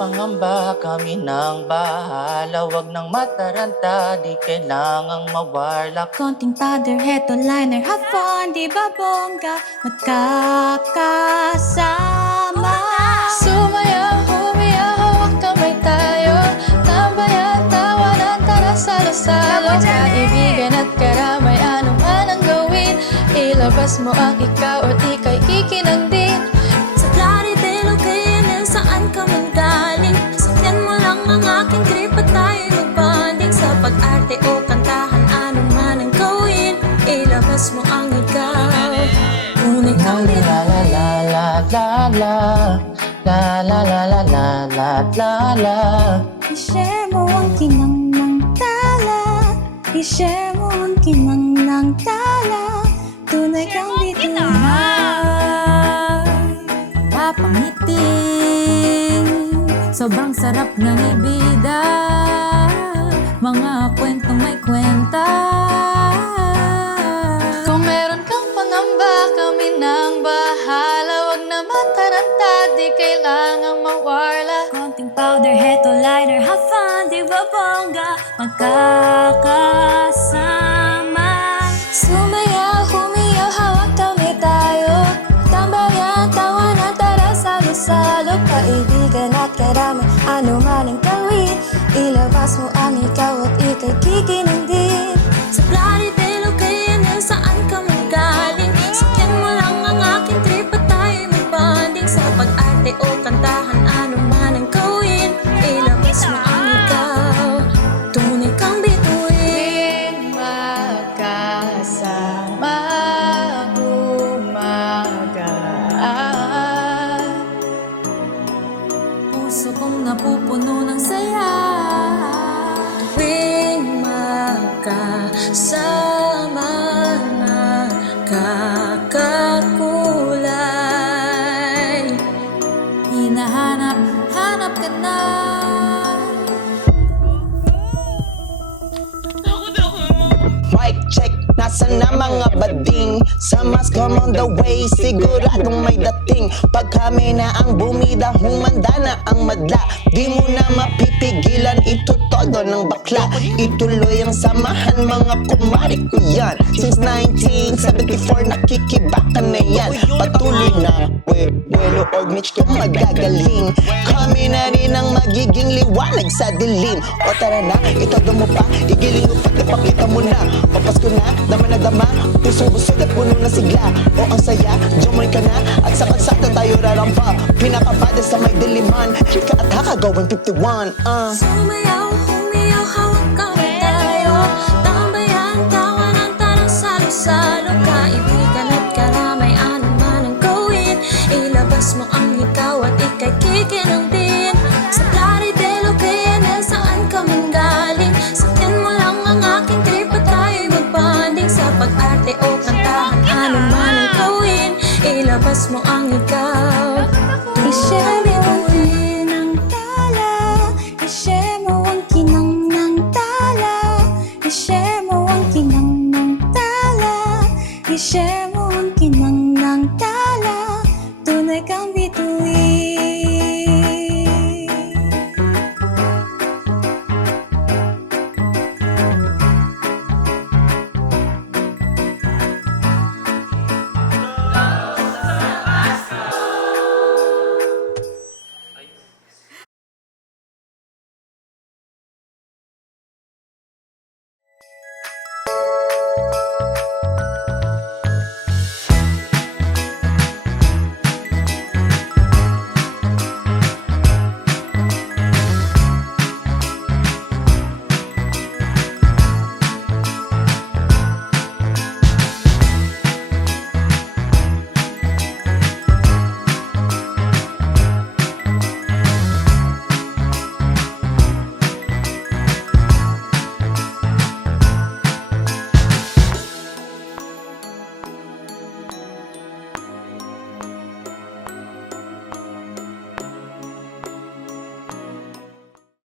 pangamba, kami nang bahala. Wag nang mataranta, di kailangang mawarlak. Konting powder, heto liner, have fun, di ba bongga? Magkakasama. Sumaya, humiya, hawak kamay tayo. Tambayan, tawanan, tara salo-salo. Kaibigan at karamay, ano man ang gawin. Ilabas mo ang ikaw at ika'y kikinang din. Sa Plaridel o KNL, saan ka man galing. Sakyan mo lang ang aking trip at tayo'y magbanding. Sa pag-arte o kantahan, ano man ang gawin. Ilabas mo ang ikaw. Ngunit ang La la la la la la la la la la la la la la. i-share mo ang kinang ng tala. I-share mo ang kinang ng tala. Tunay kang bituin. Papangiting, sobrang sarap ng ibida. Mga kwentong may kwenta. Kung meron kang pangamba, kami nang bahala. Wag na mataranta, di kailangang mawarla. Konting powder, heto liner, have fun, di ba bongga? Magkakasama. Sumaya, humiyaw, hawak kami tayo. Tambayan, tawanan, tara salo-salo. Kaibigan at karami, ano man ang gawin. Ilabas mo ang ikaw at ika'y kikinang din. Sa Plaridel o KNL, saan ka man galing. Sakyan mo lang ang aking trip at tayo'y magbanding. Sa pag-arte o kantahan, ano man ang gawin. Ilabas mo ang ikaw. Tunay kang bituin. Magkasama, gumagaan. Puso kong napupuno ng saya. Tuwing magkasama na kakakulay. Hinahanap-hanap ka na. Mic check, nasa na mga bading. Sa mas come on the way, siguradong may dating. Pag kami na ang bumida, humanda na ang madla. Di mo na mapipigilan, ito todo ng bakla. Ituloy ang samahan, mga kumari ko yan. Since 1974, nakikibakan na yan. Patuloy na, Buelo Orgnich kung magagaling. Kami na rin ang magiging liwanag sa dilim. O tara na, itodo mo pa, igiling mo pati pakita mo na. Papasko na, dama na dama, pusong busog at puno na sigla. O ang saya, jomoy ka na, at sa kalsada tayo rarampa. Pinakabada sa may diliman, hika at haka gawin 51. Sumayaw